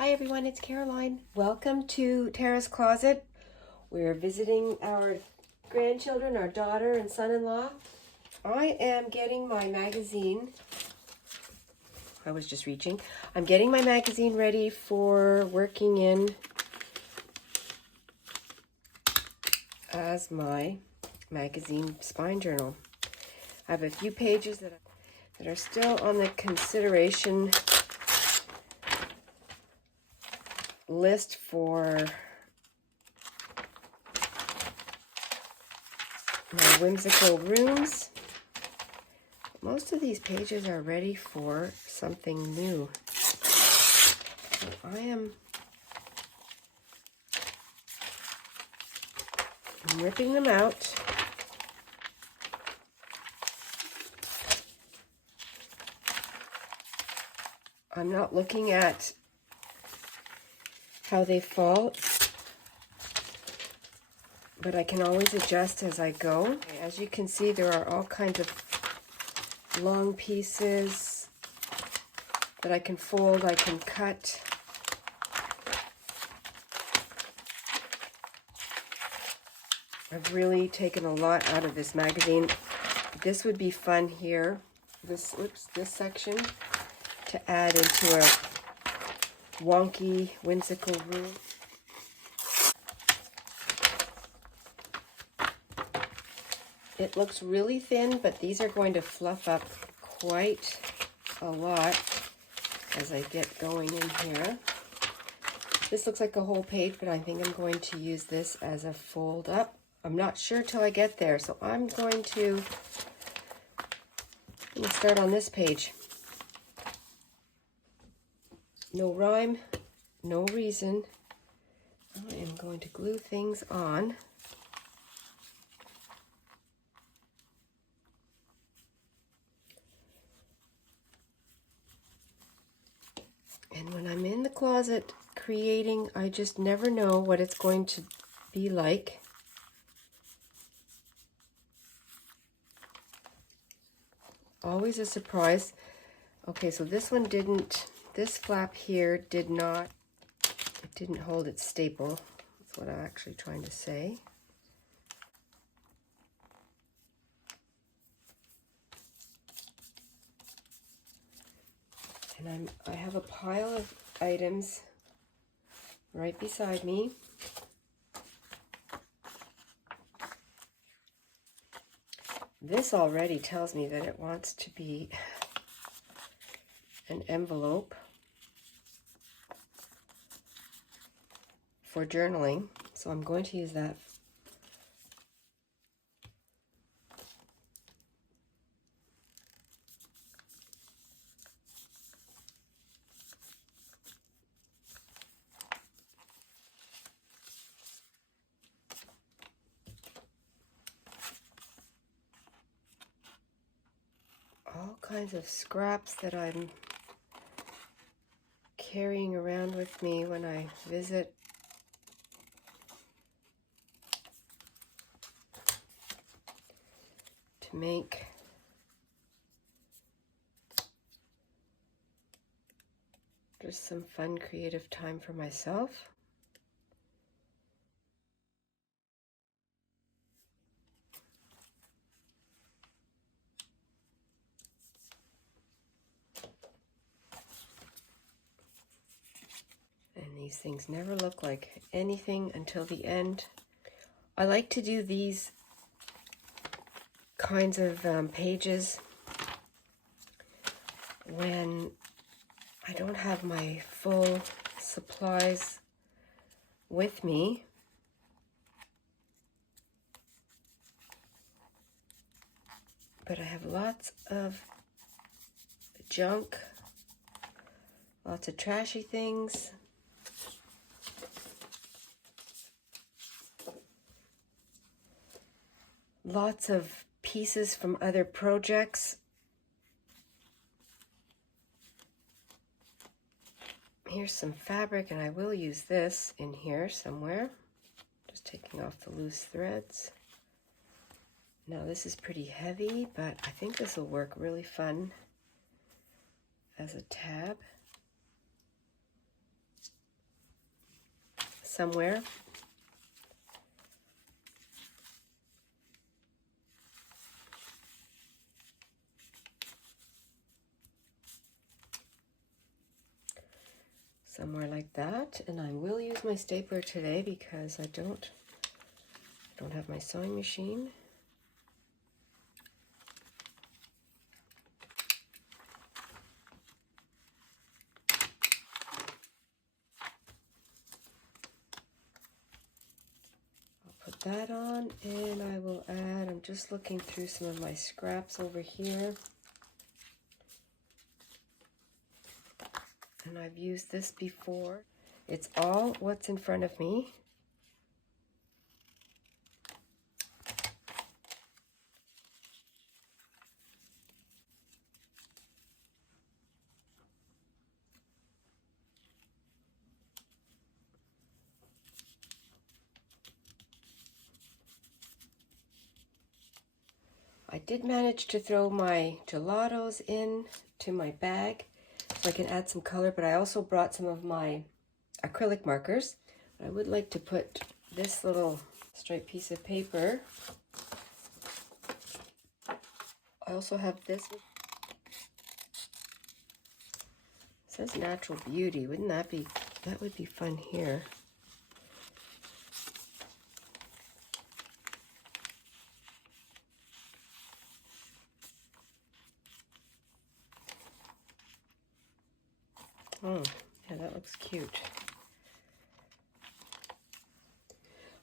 Hi everyone, it's Caroline. Welcome to Tara's Closet. We're visiting our grandchildren, our daughter and son-in-law. I am getting my magazine. I was just reaching. I'm getting my magazine ready for working in as my magazine spine journal. I have a few pages that are still on the consideration list for my whimsical rooms. Most of these pages are ready for something new. So I am ripping them out. I'm not looking at how they fall, but I can always adjust as I go. As you can see, there are all kinds of long pieces that I can fold, I can cut. I've really taken a lot out of this magazine. This would be fun here, this section, to add into a wonky, whimsical room. It looks really thin, but these are going to fluff up quite a lot as I get going in here. This looks like a whole page, but I think I'm going to use this as a fold up. I'm not sure till I get there, so I'm going to start on this page. No rhyme, no reason. I am going to glue things on. And when I'm in the closet creating, I just never know what it's going to be like. Always a surprise. Okay, so this one didn't, this flap here did not, it didn't hold its staple. That's what I'm actually trying to say. And I have a pile of items right beside me. This already tells me that it wants to be an envelope for journaling, so I'm going to use that. All kinds of scraps that I'm carrying around with me when I visit. To make just some fun creative time for myself. And these things never look like anything until the end. I like to do these kinds of pages when I don't have my full supplies with me. But I have lots of junk, lots of trashy things. Lots of pieces from other projects. Here's some fabric, and I will use this in here somewhere. Just taking off the loose threads. Now this is pretty heavy, but I think this will work really fun as a tab. somewhere. Somewhere like that, and I will use my stapler today because I don't have my sewing machine. I'll put that on, and I will add, I'm just looking through some of my scraps over here. And I've used this before. It's all what's in front of me. I did manage to throw my gelatos in to my bag so I can add some color, but I also brought some of my acrylic markers. I would like to put this little striped piece of paper. I also have this. It says Natural Beauty. Wouldn't that be, that would be fun here. Oh, yeah, that looks cute.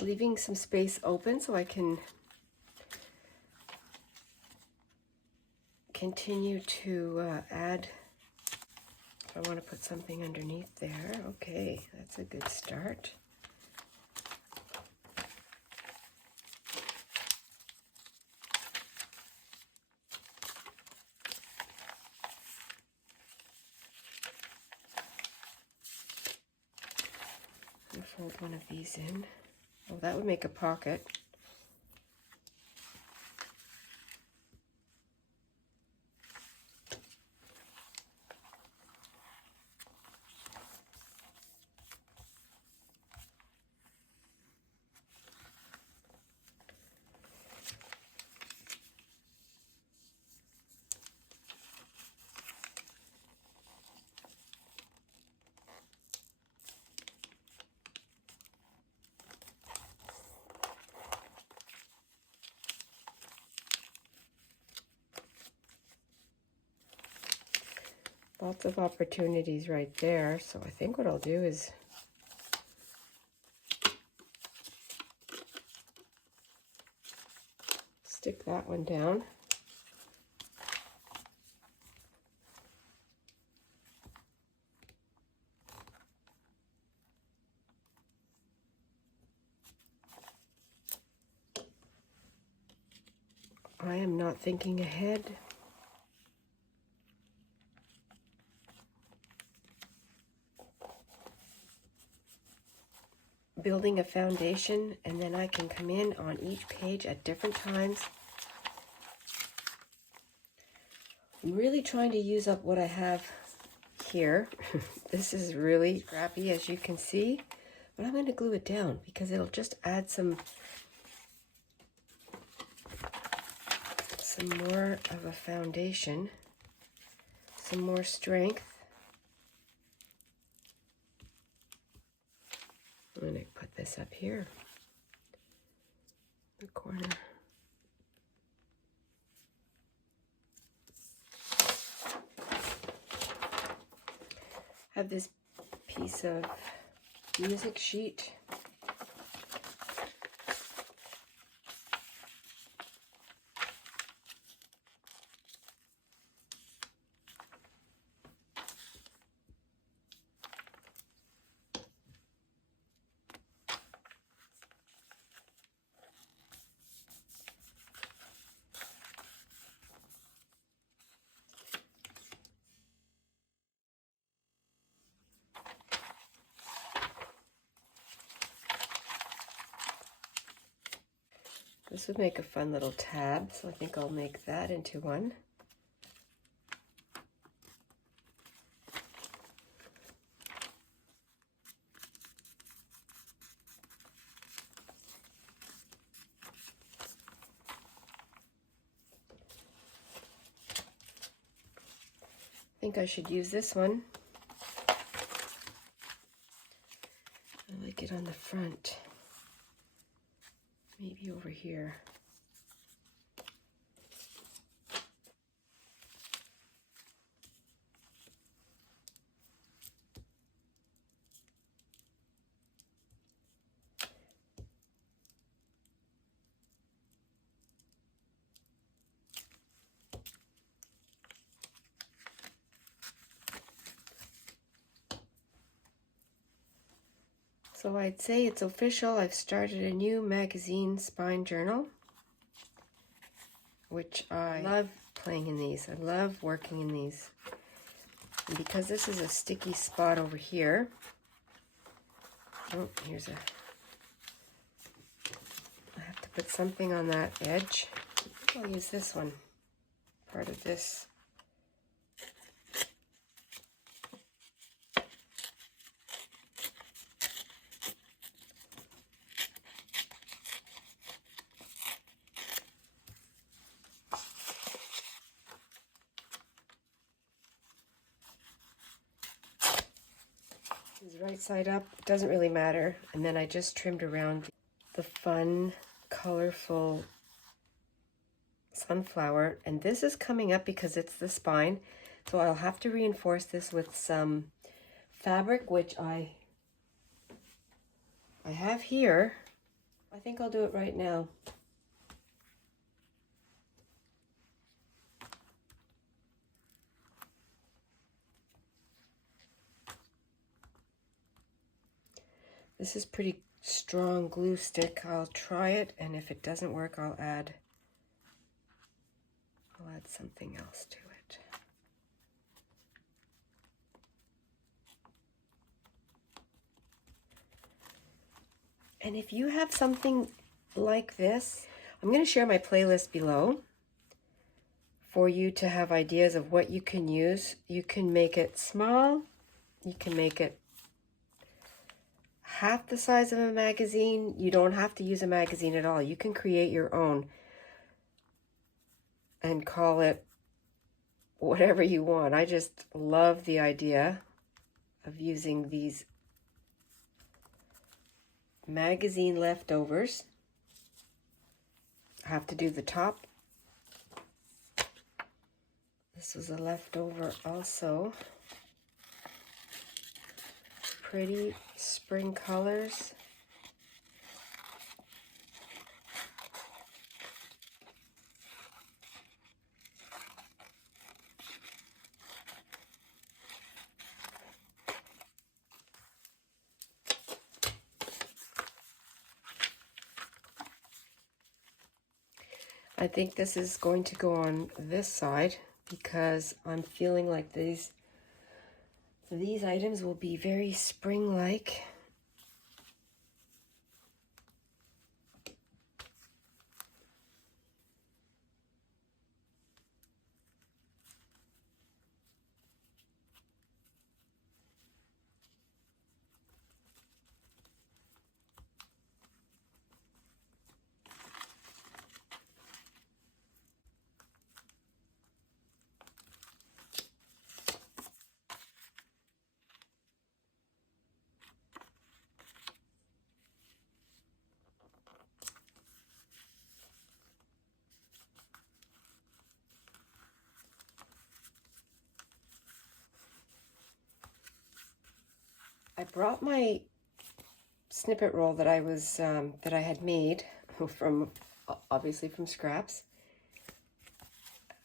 Leaving some space open so I can continue to add. If I want to put something underneath there, okay, that's a good start. And fold one of these in. Oh, that would make a pocket. Lots of opportunities right there. So I think what I'll do is stick that one down. I am not thinking ahead. Building a foundation, and then I can come in on each page at different times. I'm really trying to use up what I have here. This is really scrappy, as you can see, but I'm going to glue it down because it'll just add some more of a foundation, some more strength. I'm going to put this up here, the corner. Have this piece of music sheet. This would make a fun little tab, so I think I'll make that into one. think I should use this one. I like it on the front. Maybe over here. So I'd say it's official. I've started a new magazine spine journal, which I love playing in these. I love working in these. And because this is a sticky spot over here, oh, here's a, I have to put something on that edge. I'll use this one, part of this. This is right side up, doesn't really matter. And then I just trimmed around the fun, colorful sunflower. And this is coming up because it's the spine. So I'll have to reinforce this with some fabric, which I have here. I think I'll do it right now. This is pretty strong glue stick. I'll try it, and if it doesn't work, I'll add something else to it. And if you have something like this, I'm going to share my playlist below for you to have ideas of what you can use. You can make it small, you can make it half the size of a magazine. You don't have to use a magazine at all. You can create your own and call it whatever you want. I just love the idea of using these magazine leftovers. I have to do the top. This was a leftover also. Pretty spring colors. I think this is going to go on this side because I'm feeling like these items will be very spring-like. I brought my snippet roll that I had made from, obviously from scraps,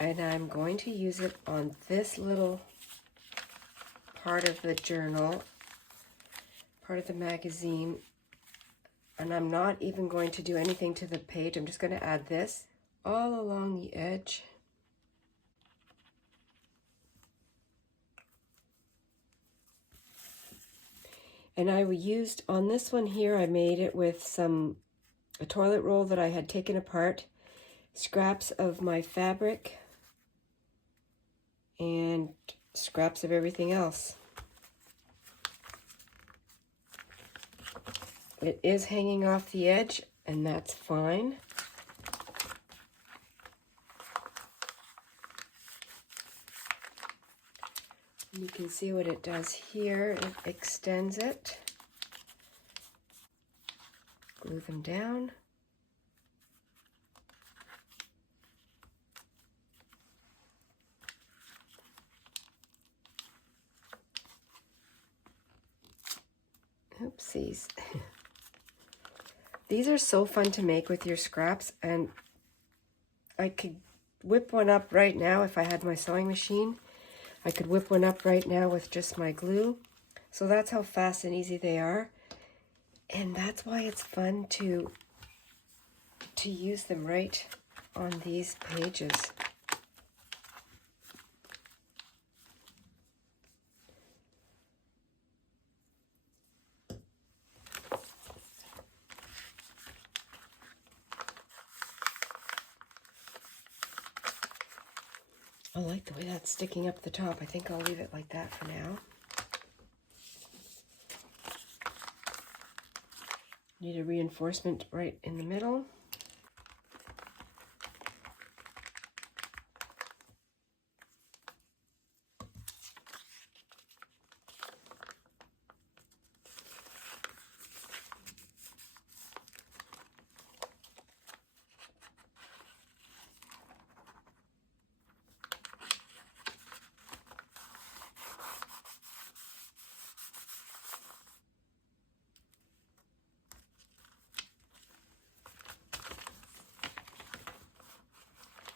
and I'm going to use it on this little part of the journal, part of the magazine, and I'm not even going to do anything to the page. I'm just going to add this all along the edge. And I used, on this one here, I made it with a toilet roll that I had taken apart, scraps of my fabric, and scraps of everything else. It is hanging off the edge, and that's fine. can see what it does here. It extends it. Glue them down. Oopsies. These are so fun to make with your scraps, and I could whip one up right now if I had my sewing machine. I could whip one up right now with just my glue. So that's how fast and easy they are. And that's why it's fun to use them right on these pages. I like the way that's sticking up the top. I think I'll leave it like that for now. Need a reinforcement right in the middle.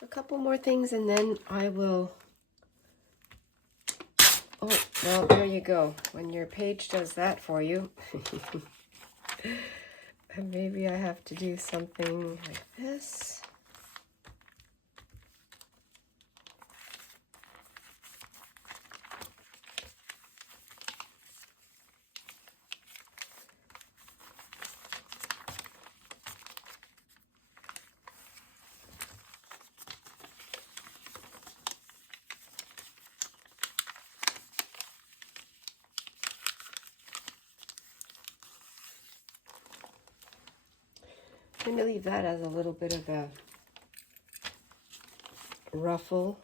A couple more things and then I will... Oh, well, there you go. When your page does that for you, and maybe I have to do something like this. I'm going to leave that as a little bit of a ruffle.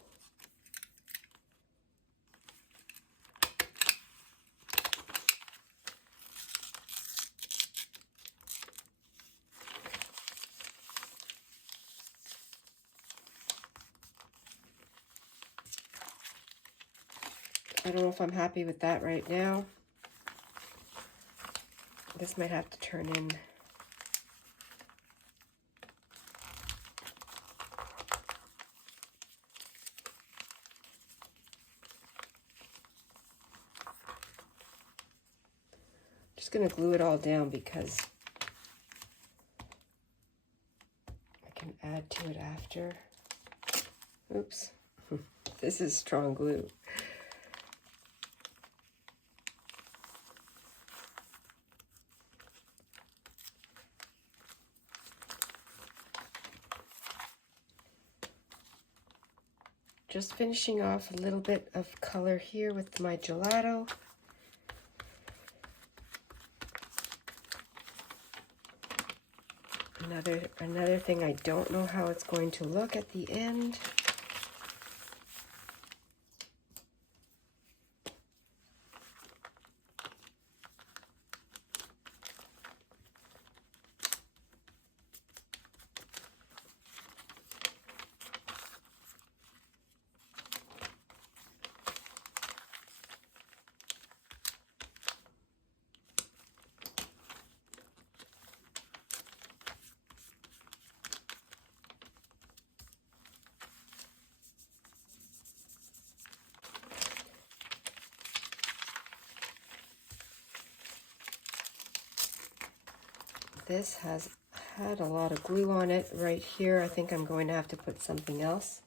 I don't know if I'm happy with that right now. This might have to turn in. Just going to glue it all down because I can add to it after. Oops. This is strong glue. Just finishing off a little bit of color here with my gelato. Another thing, I don't know how it's going to look at the end. This has had a lot of glue on it right here. I think I'm going to have to put something else.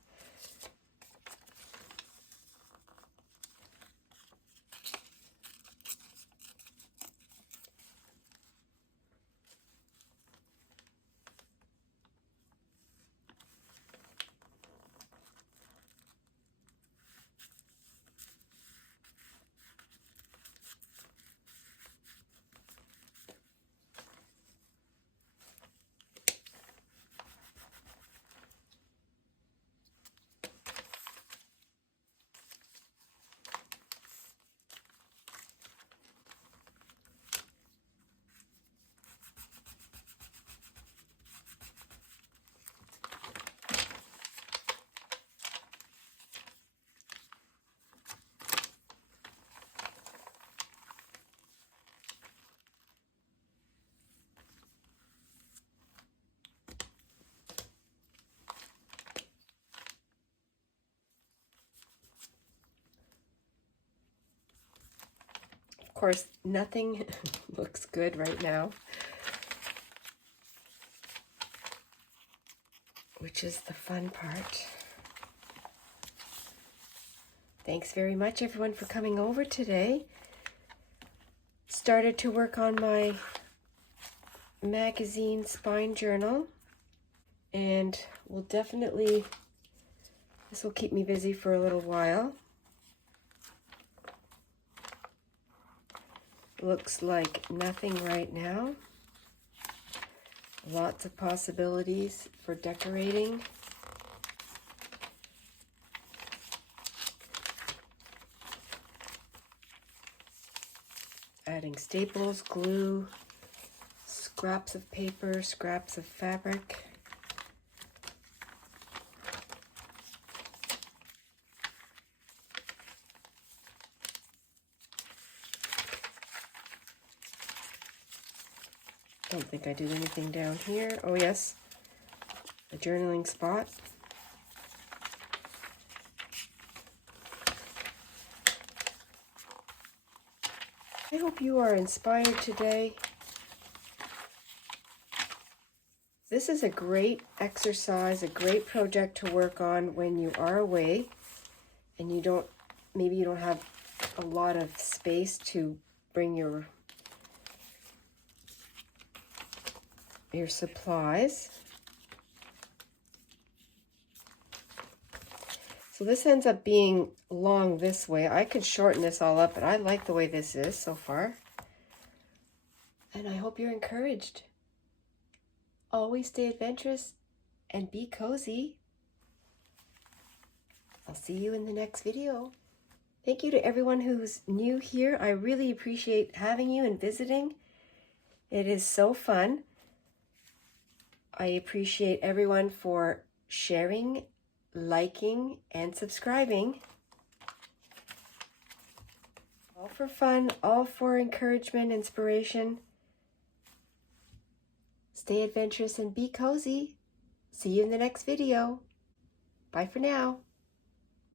course, nothing looks good right now, which is the fun part. Thanks very much, everyone, for coming over today. Started to work on my magazine spine journal, and will definitely, this will keep me busy for a little while. Looks like nothing right now. Lots of possibilities for decorating. Adding staples, glue, scraps of paper, scraps of fabric. Don't think I did anything down here. Oh yes, a journaling spot. I hope you are inspired today. This is a great exercise, a great project to work on when you are away and maybe you don't have a lot of space to bring your supplies. So this ends up being long this way. I could shorten this all up, but I like the way this is so far. And I hope you're encouraged. Always stay adventurous and be cozy. I'll see you in the next video. Thank you to everyone who's new here. I really appreciate having you and visiting. It is so fun. I appreciate everyone for sharing, liking, and subscribing. All for fun, all for encouragement, inspiration. Stay adventurous and be cozy. See you in the next video. Bye for now.